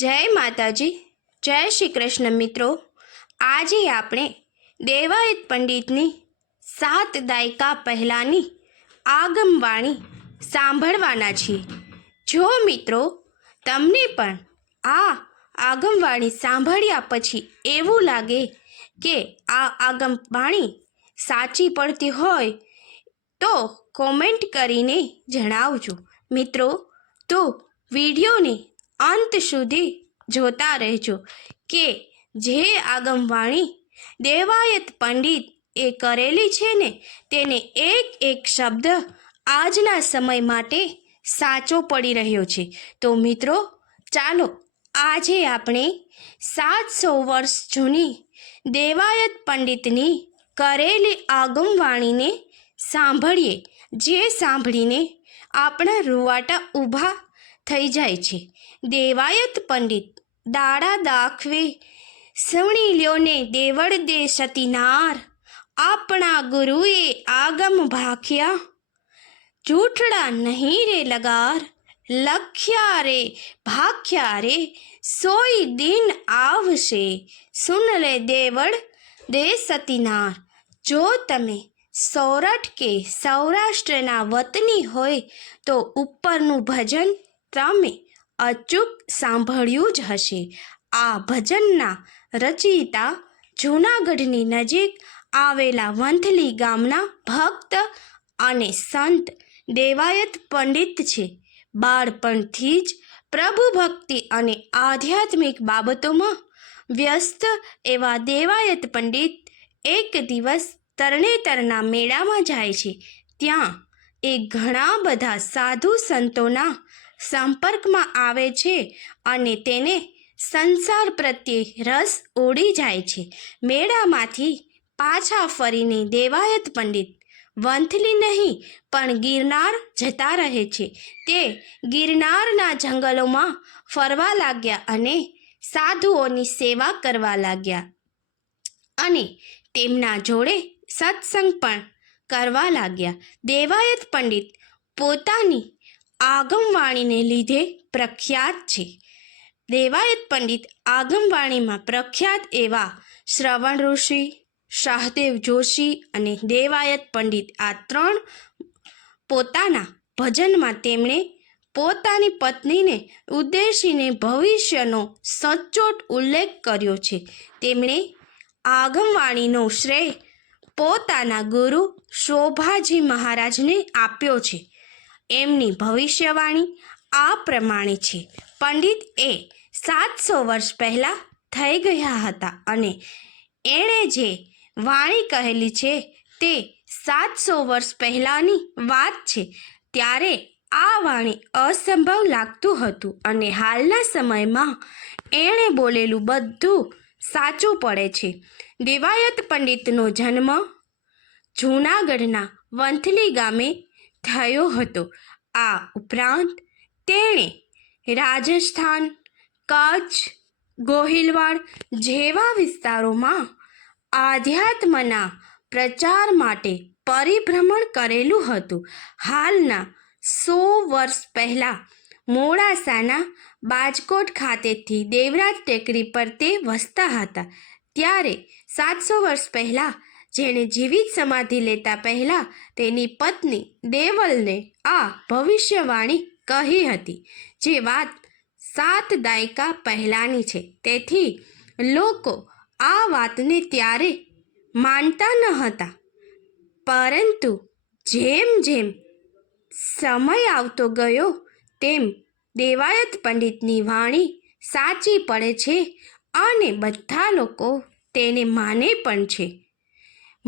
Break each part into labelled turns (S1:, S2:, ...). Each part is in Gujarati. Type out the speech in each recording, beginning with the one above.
S1: જય માતાજી, જય શ્રી કૃષ્ણ મિત્રો. આજે આપણે દેવાયત પંડિતની સાત દાયકા પહેલાંની આગમવાણી સાંભળવાના છીએ. જો મિત્રો, તમને પણ આ આગમવાણી સાંભળ્યા પછી એવું લાગે કે આ આગમવાણી સાચી પડતી હોય, તો કોમેન્ટ કરીને જણાવજો. મિત્રો, તો વિડીયોને અંત સુધી જોતા રહેજો કે જે આગમવાણી દેવાયત પંડિત એ કરેલી છે ને, તેને એક એક શબ્દ આજના સમય માટે સાચો પડી રહ્યો છે. તો મિત્રો, ચાલો આજે આપણે સાતસો વર્ષ જૂની દેવાયત પંડિતની કરેલી આગમવાણીને સાંભળીએ, જે સાંભળીને આપણા રૂવાટા ઊભા થઈ જાય છે. દેવાયત પંડિત દાડા દાખવે. સવણી લ્યોને દેવળ દે સતીનાર આપણા ગુરુએ આગમ ભાખ્યા. જૂઠડા નહીં રે લગાર. લખ્યા રે, ભાખ્યા રે સોઈ દિન આવશે. સુન લે દેવળ દે સતીનાર જો તમે સૌરાષ્ટ્ર કે સૌરાષ્ટ્રના વતની હોય તો ઉપરનું ભજન તમે અચૂક સાંભળ્યું જ હશે. આ ભજનના રચયિતા જૂનાગઢની નજીક આવેલા વંથલી ગામના ભક્ત અને સંત દેવાયત પંડિત છે. બાળપણથી જ પ્રભુ ભક્તિ અને આધ્યાત્મિક બાબતોમાં વ્યસ્ત એવા દેવાયત પંડિત એક દિવસ તરણેતરના મેળામાં જાય છે. ત્યાં એ ઘણા બધા સાધુ સંતોના સંપર્કમાં આવે છે અને તેને સંસાર પ્રત્યે રસ ઓડી જાય છે. મેળામાંથી પાછા ફરીને દેવાયત પંડિત વંથલી નહીં, પણ ગિરનાર જતા રહે છે. તે ગિરનારના જંગલોમાં ફરવા લાગ્યા અને સાધુઓની સેવા કરવા લાગ્યા અને તેમના જોડે સત્સંગ પણ કરવા લાગ્યા. દેવાયત પંડિત પોતાની આગમવાણીને લીધે પ્રખ્યાત છે. દેવાયત પંડિત આગમવાણીમાં પ્રખ્યાત એવા શ્રવણ ઋષિ, શાહદેવ જોશી અને દેવાયત પંડિત આ ત્રણ પોતાના ભજનમાં તેમણે પોતાની પત્નીને ઉદ્દેશીને ભવિષ્યનો સચોટ ઉલ્લેખ કર્યો છે. તેમણે આગમવાણીનો શ્રેય પોતાના ગુરુ શોભાજી મહારાજને આપ્યો છે. એમની ભવિષ્યવાણી આ પ્રમાણે છે. પંડિત એ સાતસો વર્ષ પહેલાં થઈ ગયા હતા અને એણે જે વાણી કહેલી છે તે સાતસો વર્ષ પહેલાંની વાત છે. ત્યારે આ વાણી અસંભવ લાગતું હતું અને હાલના સમયમાં એણે બોલેલું બધું સાચું પડે છે. દેવાયત પંડિતનો જન્મ જૂનાગઢના વંથલી ગામે થયો હતો. આ ઉપરાંત તેણે રાજસ્થાન, કચ્છ, ગોહિલવાડ જેવા વિસ્તારોમાં આધ્યાત્મના પ્રચાર માટે પરિભ્રમણ કરેલું હતું. હાલના સો વર્ષ પહેલાં મોડાસાના બાજકોટ ખાતેથી દેવરાજ ટેકરી પર તે વસતા હતા. ત્યારે સાતસો વર્ષ પહેલાં જેણે જીવિત સમાધિ લેતા પહેલાં તેની પત્ની દેવલને આ ભવિષ્યવાણી કહી હતી. જે વાત સાત દાયકા પહેલાંની છે. તેથી લોકો આ વાતને ત્યારે માનતા ન હતા. પરંતુ જેમ જેમ સમય આવતો ગયો, તેમ દેવાયત પંડિતની વાણી સાચી પડે છે અને બધા લોકો તેને માને પણ છે.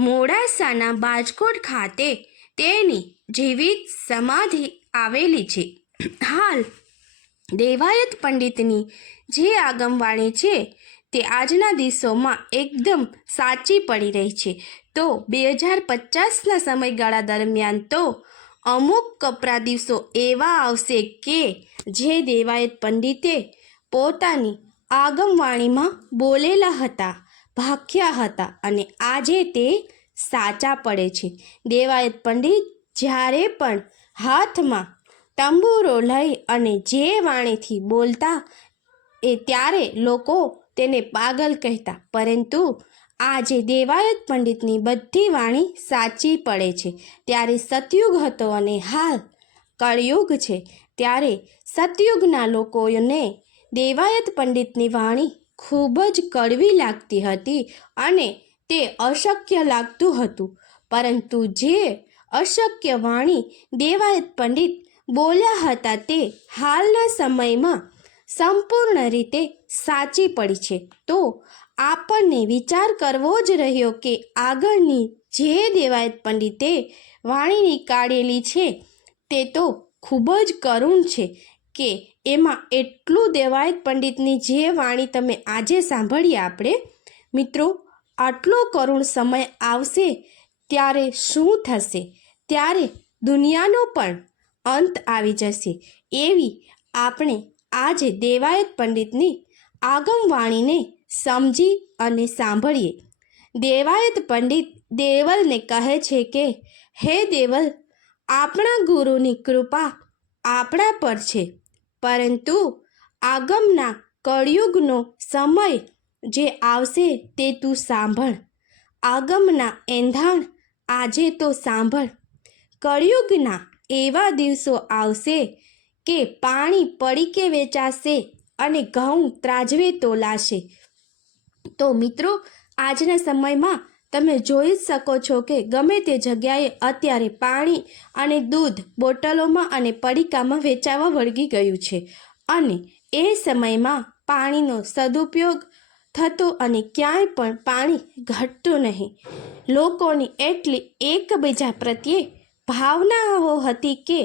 S1: મોડાસાના બાજકોટ ખાતે તેની જીવિત સમાધિ આવેલી છે. હાલ, દેવાયત પંડિતની જે આગમવાણી છે તે આજના દિવસોમાં એકદમ સાચી પડી રહી છે. તો બે હજાર પચાસના સમયગાળા દરમિયાન તો અમુક કપરા દિવસો એવા આવશે કે જે દેવાયત પંડિતે પોતાની આગમવાણીમાં બોલેલા હતા. ભાખ્યા હતા અને આજે તે સાચા પડે છે. દેવાયત પંડિત જ્યારે પણ હાથમાં તંબુરો લઈ અને જે વાણીથી બોલતા એ ત્યારે લોકો તેને પાગલ કહેતા. પરંતુ આજે દેવાયત પંડિતની બધી વાણી સાચી પડે છે. ત્યારે સતયુગ હતો અને હાલ કળયુગ છે. ત્યારે સતયુગના લોકોને દેવાયત પંડિતની વાણી ખૂબ જ કડવી લાગતી હતી અને તે અશક્ય લાગતું હતું. પરંતુ જે અશક્ય વાણી દેવાયત પંડિત બોલ્યા હતા તે હાલના સમયમાં સંપૂર્ણ રીતે સાચી પડી છે. તો આપણને વિચાર કરવો જ રહ્યો કે આગળની જે દેવાયત પંડિતે વાણી નીકાળેલી છે તે તો ખૂબ જ કરુણ છે. કે એમાં એટલું દેવાયત પંડિતની જે વાણી તમે આજે સાંભળીએ આપણે, મિત્રો, આટલો કરુણ સમય આવશે ત્યારે શું થશે? ત્યારે દુનિયાનો પણ અંત આવી જશે. એવી આપણે આજે દેવાયત પંડિતની આગમવાણીને સમજી અને સાંભળીએ. દેવાયત પંડિત દેવલને કહે છે કે, હે દેવલ, આપણા ગુરુની કૃપા આપણા પર છે. પરંતુ આગમના કળયુગનો સમય જે આવશે તે તું સાંભળ. આગમના એંધાણ આજે તો સાંભળ. કળયુગના એવા દિવસો આવશે કે પાણી પડીકે વેચાશે અને ઘઉં ત્રાજવે તોલાશે. તો મિત્રો, આજના સમયમાં તમે જોઈ જ શકો છો કે ગમે તે જગ્યાએ અત્યારે પાણી અને દૂધ બોટલોમાં અને પડીકામાં વેચાવા વળગી ગયું છે. અને એ સમયમાં પાણીનો સદુપયોગ થતો અને ક્યાંય પણ પાણી ઘટતું નહીં. લોકોની એટલી એકબીજા પ્રત્યે ભાવનાઓ હતી કે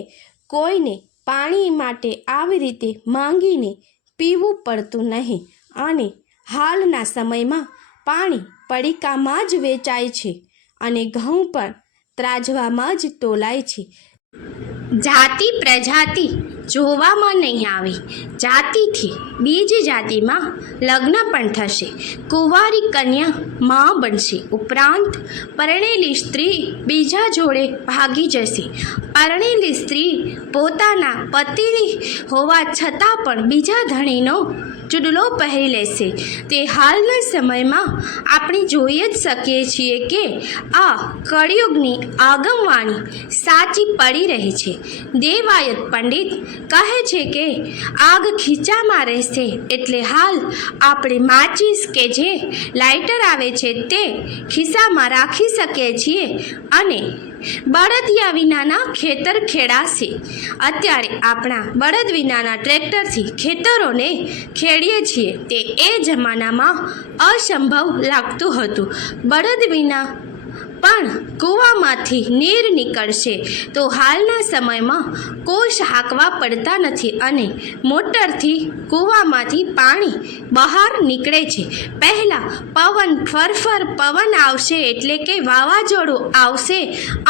S1: કોઈને પાણી માટે આવી રીતે માંગીને પીવું પડતું નહીં. અને હાલના સમયમાં પાણી પડીકામાં જ વેચાય છે અને ઘઉં પણ ત્રાજવામાં જ તોલાય છે. જાતિ પ્રજાતિ જોવામાં નહીં આવે. જાતિથી બીજી જાતિમાં લગ્ન પણ થશે. કુંવારી કન્યા માં બનશે. ઉપરાંત પરણેલી સ્ત્રી બીજા જોડે ભાગી જશે. પરણેલી સ્ત્રી પોતાના પતિની હોવા છતાં પણ બીજા ધણીનો ચૂડલો પહેરી લેશે. તે હાલના સમયમાં આપણે જોઈ જ શકીએ છીએ કે આ કળિયુગની આગમવાણી સાચી પડી રહી છે. દેવાયત પંડિત કહે છે કે, આગ ખીચામાં રહેશે એટલે હાલ આપણે માચીસ કે જે લાઇટર આવે છે તે ખિસ્સામાં રાખી શકીએ છીએ અને બળદિયા વિનાના ખેતર ખેડાશે. અત્યારે આપણા બળદ વિનાના ટ્રેક્ટરથી ખેતરોને ખેડીએ છીએ. તે એ જમાનામાં અસંભવ લાગતું હતું. બળદ વિના પણ કૂવામાંથી નીર નીકળશે. તો હાલના સમયમાં કોષ હાંકવા પડતા નથી અને મોટરથી કૂવામાંથી પાણી બહાર નીકળે છે. પહેલાં પવન ફરફર પવન આવશે એટલે કે વાવાઝોડું આવશે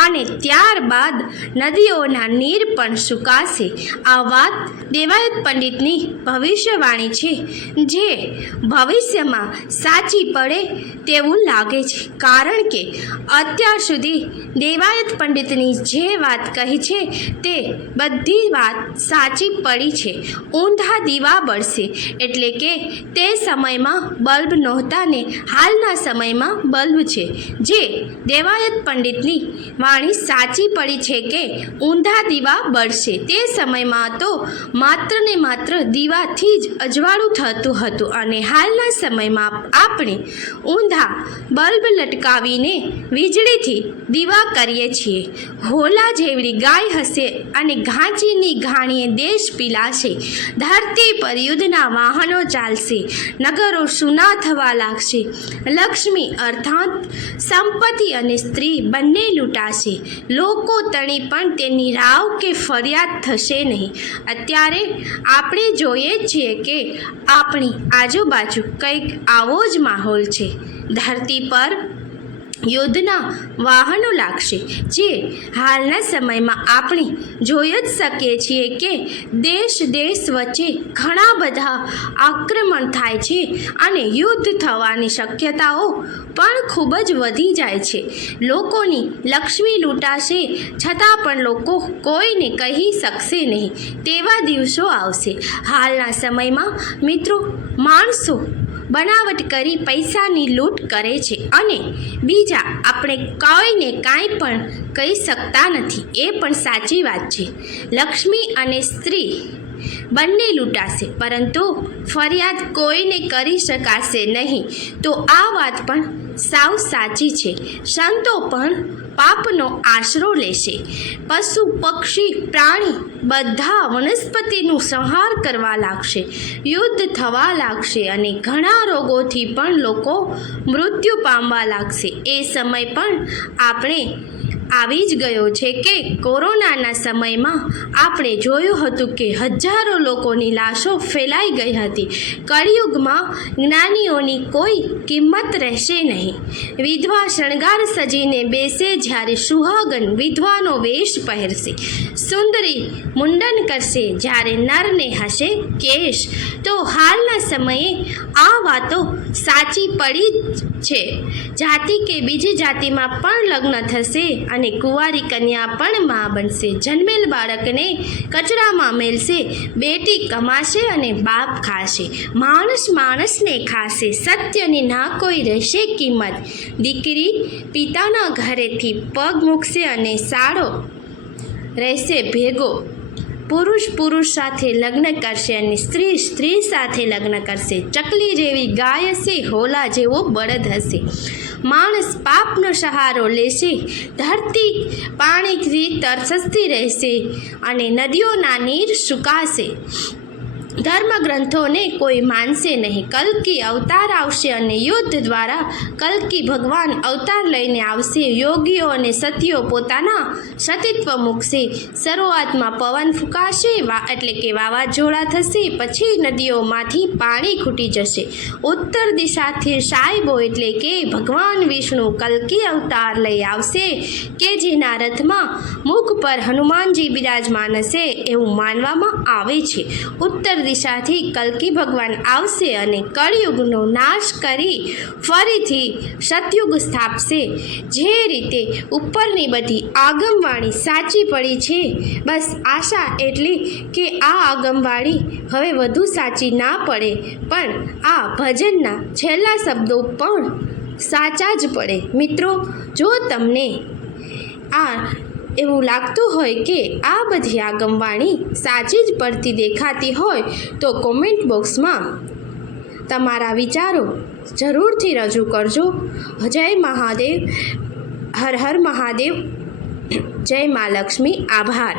S1: અને ત્યારબાદ નદીઓના નીર પણ સુકાશે. આ વાત દેવાયત પંડિતની ભવિષ્યવાણી છે જે ભવિષ્યમાં સાચી પડે તેવું લાગે છે. કારણ કે અત્યાર સુધી દેવાયત પંડિતની જે વાત કહી છે તે બધી વાત સાચી પડી છે. ઊંધા દીવા બળશે એટલે કે તે સમયમાં બલ્બ નહોતા ને હાલના સમયમાં બલ્બ છે. જે દેવાયત પંડિતની વાણી સાચી પડી છે કે ઊંધા દીવા બળશે. તે સમયમાં તો માત્ર ને માત્ર દીવાથી જ અજવાળું થતું હતું અને હાલના સમયમાં આપણે ઊંધા બલ્બ લટકાવીને વીજળીથી દીવા કરીએ છીએ. હોલા જેવડી ગાય હશે અને ઘાંચીની ઘાણીએ દેશ પીલાશે. ધરતી પર યુદ્ધના વાહનો ચાલશે. નગરો સુના થવા લાગશે. લક્ષ્મી અર્થાત સંપત્તિ અને સ્ત્રી બંને લૂંટાશે. લોકો તણી પણ તેની રાવ કે ફરિયાદ થશે નહીં. અત્યારે આપણે જોઈએ છીએ કે આપણી આજુબાજુ કંઈક આવો જ માહોલ છે. ધરતી પર યુદ્ધના વાહનો લાગશે, જે હાલના સમયમાં આપણે જોઈ જ શકીએ છીએ કે દેશ દેશ વચ્ચે ઘણા બધા આક્રમણ થાય છે અને યુદ્ધ થવાની શક્યતાઓ પણ ખૂબ જ વધી જાય છે. લોકોની લક્ષ્મી લૂંટાશે છતાં પણ લોકો કોઈને કહી શકશે નહીં. તેવા દિવસો આવશે. હાલના સમયમાં મિત્રો, માણસો બનાવટ કરી પૈસાની લૂંટ કરે છે અને બીજા આપણે કોઈને કાંઈ પણ કહી શકતા નથી. એ પણ સાચી વાત છે. લક્ષ્મી અને સ્ત્રી બંને લૂંટાશે, પરંતુ ફરિયાદ કોઈને કરી શકાશે નહીં. તો આ વાત પણ સાવ સાચી છે. સંતો પણ પાપનો આશરો લેશે. પશુ, પક્ષી, પ્રાણી બધા વનસ્પતિનું સંહાર કરવા લાગશે. યુદ્ધ થવા લાગશે અને ઘણા રોગોથી પણ લોકો મૃત્યુ પામવા લાગશે. એ સમય પણ આપણે આવી જ ગયો છે કે કોરોનાના સમયમાં આપણે જોયું હતું કે હજારો લોકોની લાશો ફેલાઈ ગઈ હતી. કળિયુગમાં જ્ઞાનીઓની કોઈ કિંમત રહેશે નહીં. વિધવા શણગાર સજીને બેસે જ્યારે સુહાગન વિધવાનો વેશ પહેરશે. સુંદરી મુંડન કરશે જ્યારે નરને હશે કેશ. તો હાલના સમયે આ વાતો સાચી પડી છે. જાતિ કે બીજી જાતિમાં પણ લગ્ન થશે અને કુંવારી કન્યા પણ મા બનશે. જન્મેલ બાળકને કચરામાં મેલશે, બેટી કમાશે અને બાપ ખાશે. માણસ માણસને ખાશે, સત્યની ના કોઈ રહેશે કિંમત. દીકરી પિતાના ઘરેથી પગ મૂકશે અને સાળો રહેશે ભેગો. પુરુષ પુરુષ સાથે લગ્ન કરશે અને સ્ત્રી સ્ત્રી સાથે લગ્ન કરશે. ચકલી જેવી ગાય હશે, હોલા જેવો બળદ હશે. માણસ પાપનો સહારો લેશે, ધરતી પાણીથી તરસતી રહેશે અને નદીઓના નીર સુકાશે. ધર્મગ્રંથોને કોઈ માનશે નહીં. કલ્કી અવતાર આવશે અને યુદ્ધ દ્વારા કલ્કી ભગવાન અવતાર લઈને આવશે. યોગીઓ અને સતીઓ પોતાના સતીત્વ મૂકશે. શરૂઆતમાં પવન ફૂંકાશે એટલે કે વાવાઝોડા થશે, પછી નદીઓમાંથી પાણી ખૂટી જશે. ઉત્તર દિશાથી સાહેબો એટલે કે ભગવાન વિષ્ણુ કલ્કી અવતાર લઈ આવશે કે જેના રથમાં મુખ પર હનુમાનજી બિરાજમાન હશે એવું માનવામાં આવે છે. ઉત્તર દિશાથી કલ્કી ભગવાન આવશે અને કળિયુગનો નાશ કરી ફરીથી સતયુગ સ્થાપશે. જે રીતે ઉપરની બધી આગમવાણી સાચી પડી છે, બસ આશા એટલી કે આ આગમવાણી હવે વધુ સાચી ના પડે, પણ આ ભજનના છેલ્લા શબ્દો પણ સાચા જ પડે. મિત્રો, જો તમને આ એવું લાગતું હોય કે આ બધી આગમવાણી સાચી જ પડતી દેખાતી હોય તો કોમેન્ટ બોક્સમાં તમારા વિચારો જરૂરથી રજૂ કરજો. જય મહાદેવ, હર હર મહાદેવ, જય મા લક્ષ્મી, આભાર.